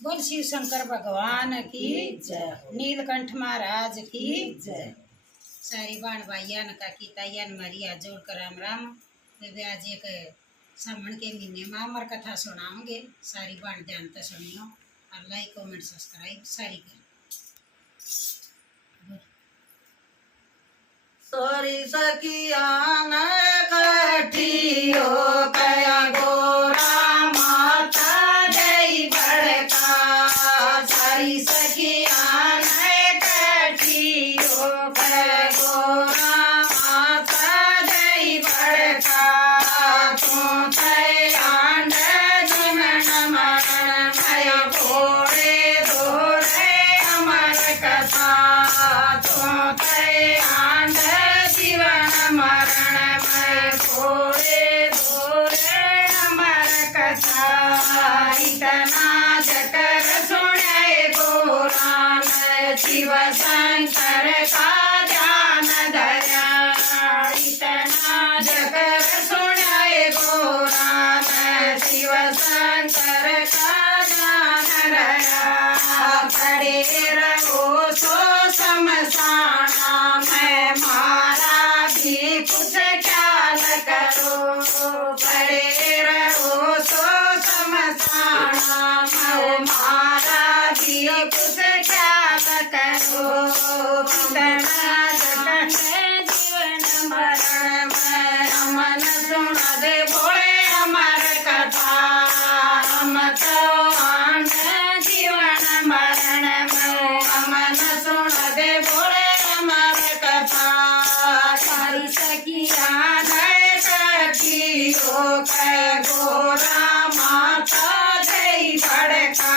बोल शिव शंकर भगवान की जय। नीलकंठ महाराज की जय। सारी बाण भाइयान का कीतायन मरिया जोड़ कर राम राम। वे आज एक सावन के महीने में अमर कथा सुनाओगे। सारी बाण ध्यान से सुनियो और लाइक कमेंट सब्सक्राइब सारी कर। सोरी सखिया न कठियो कया गोरा माता जय बड़का। सारी सखिया न कठियो कया गोरा माता जय बड़का। तू थे आंड जीवन मरण भय भोरे धोरे अमर कथा। तू थे आंड जीवन मरण भय भोरे धोरे अमर कथा। इतना जकर सुने गोरान शिव शंकर का ध्यान धरा। इतना जकर सुने गोरान शिव शंकर का ध्यान धरा। खड़े रहो सो समसाना मैं मारा भी कुछ ख्याल करो। खड़े रहो सो समसाना मैं मारा भी कुछ ख्याल करो। इतना जगत जीवन मरण में अमन सुना दे बोले अमर कथा। हम तो आंड जीवन मरण में अमन सुना दे बोले अमर कथा। सारी सखिया नए सखी हो कै गोरा माता जय बड़का।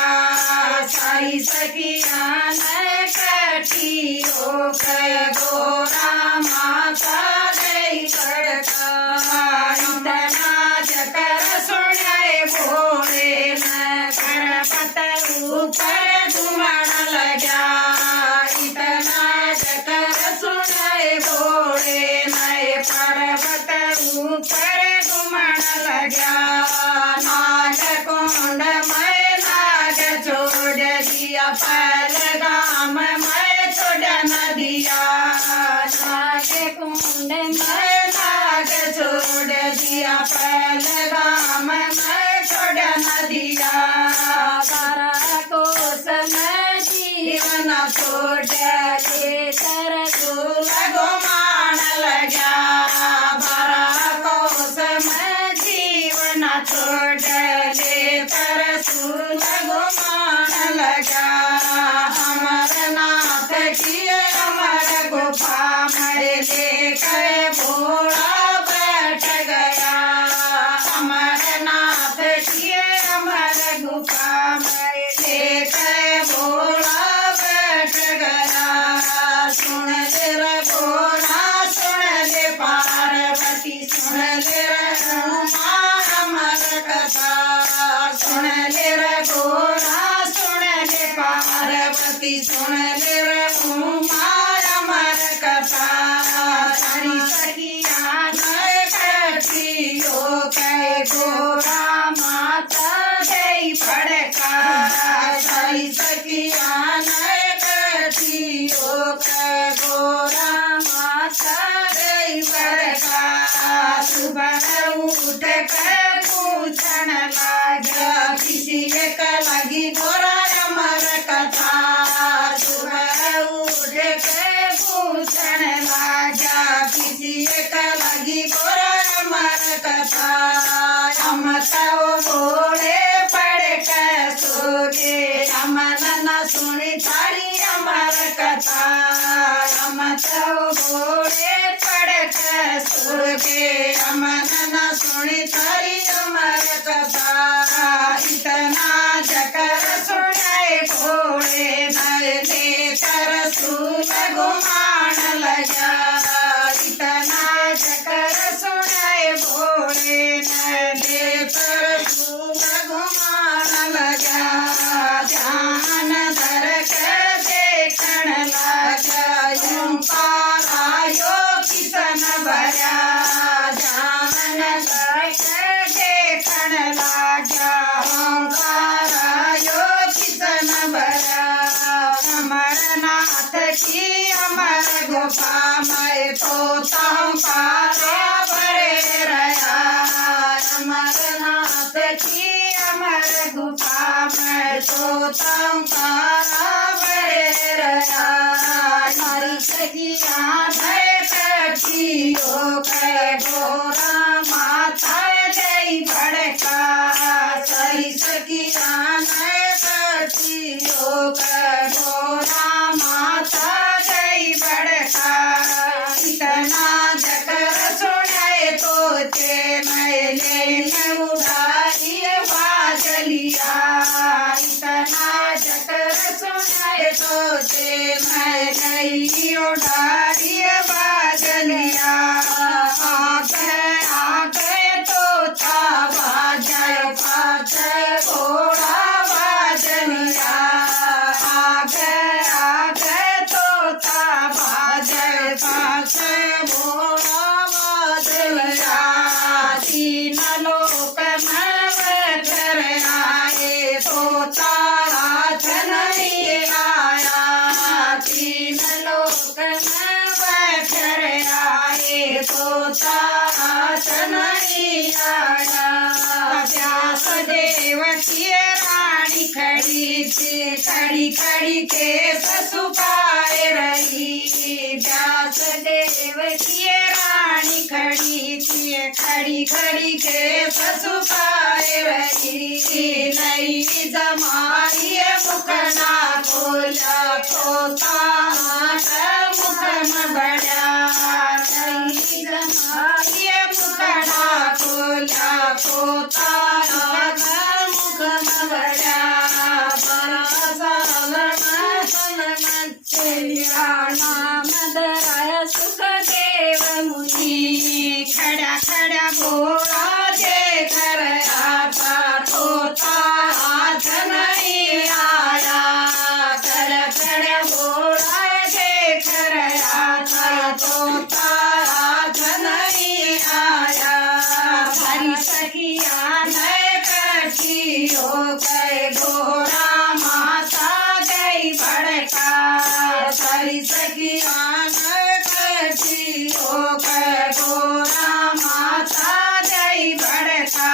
सारी सखिया नए सखी हो कै गोरा माता जय बड़का। इतना जकर सुने भोरे न कर पत ऊपर घुमण लगा। इतना जकर सुने भोरे न पर्वत ऊपर घुमण लगा। नाग कुंड में नाग छोड़ दिया पहलगाम में छोड़ न दिया। नाग कुंड में नाग छोड़ दिया पहलगाम में छोड़ न दिया। कोस में जीवन छोड़ दे तरसूल घुमान लगा। कोस में जीवन छोड़ दे तरसूल घुमान लगा। अमर नाथ की अमर गुफा में लेकर भोला बैठ गया। अमर नाथ की अमर गुफा में लेकर भोला बैठ गया। सुन ले रघोरा सुन ले पार्वती सुन ले रघुमा अमर कथा। सुन ले रघोरा सुन ले पार्वती सुन ले रघुमा अमर कथा। सारी सखिया नए कठियो कै गोरा माता जय बड़का। सारी सखिया नए कठियो कै गोरा माता जय बड़का। सुबह उठ कर पूछन लगा किसी एक लगी गोरा अमर कथा। सुबह उठ कर पूछन लगा किसी एक लगी गोरा अमर कथा। हम तो बोले पढ़ कर सोगे अमन न सुनी थारी अमर कथा। हम तो बोले पढ़ कर सोगे अमन न सुनी थारी अमर कथा। इतना जकर सुने भोरे न लेकर सूल घुमान लगा। इतना जकर सुने भोरे न लेकर सूल घुमान लगा। ध्यान धर के देखण लगा यूं पारा यो किसन भरा। ध्यान धर के देखण लगा ओंकार यो की अमर गुफा में तोता कारा भरे रहा। अमरनाथ की अमर गुफा में तोता कारा भरे रहा। हरी सखियाँ बैठी हो गए गोरा माता जय भड़का। सारी सखियाँ बैठी हो गए गोरा माता जय भड़का। इतना जकर सुने तो चैन उड़ाई बाजलिया। इतना जकर सुने तो चैन उड़ाई बाजलिया। आगे तोता बाजय पाछे घोड़ा बाजलिया। आगे तोता बाजय पाछे घोड़ा बाजलिया। तीन लोक में बैठर आए तोता हाथ नहीं आया। तीन लोक में बैठर आए तोता हाथ नहीं आया। व्यास देव की रानी खड़ी थी खड़ी खड़ी के सुखाए रही। व्यास देव की रानी खड़ी थी खड़ी खड़ी के सुखाए रही। नई जमाई मुखना बोला तोता मुख में बढ़ा। नई जमाई मुखना बोला तोता मुख में बढ़ा। नाम दराय सुखदेव मुनि खड़ा खड़ा घोड़ा देख आता तोता हाथ नहीं आया। खड़ा खड़ा घोड़ा देख आता तोता हाथ नहीं आया। हरी सखिया बैठी हो गए घोड़ा माता गई भड़का। सारी सखिया बैठी हो गए घोड़ा माता गई भड़का।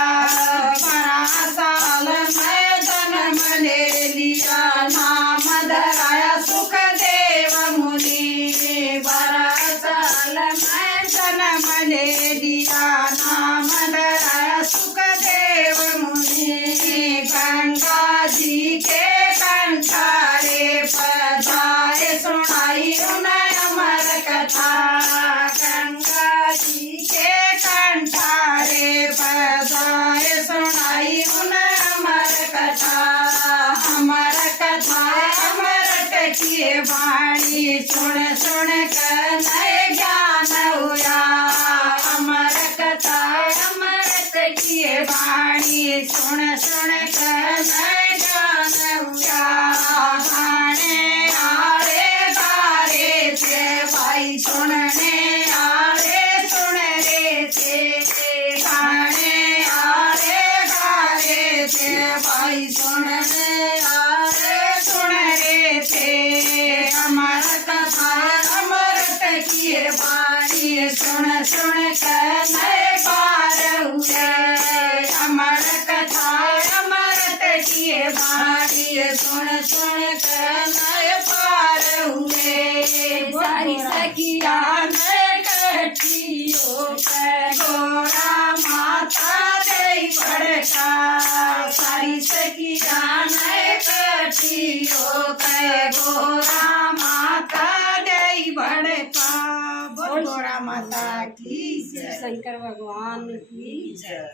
12 साल में जन्म ले लिया नाम धराया सुखदेव मुनि। 12 साल में जन्म ले लिया नाम धराया सुखदेव मुनि। गंगा जी के कंठारे पधारे सुनाई उन्हें अमर कथा। गंगा जी के कंठारे पधारे सुनाई उन्हें अमर कथा। अमर कथा अमृत की वाणी सुन सुन कर नए ज्ञान हुआ। अमर कथा अमृत की वाणी सुन सुन कर नए ज्ञान हुआ। गाने आरे गारे थे भाई सुनने आरे सुन रे थे। गाने आरे गारे थे भाई सुनने आरे सुन रे थे। अमर कथा अमृत की वाणी सुन सुन कर नए पार हुए। अमर कथा अमृत की वाणी सुन सुन कर नए पार हुए। सारी सखिया इकट्ठी होकर गोरा माता जय भड़का। सारी सखिया इकट्ठी होकर गोरा माता जय भड़का। बोल गोरा माता की जय। शंकर भगवान की जय।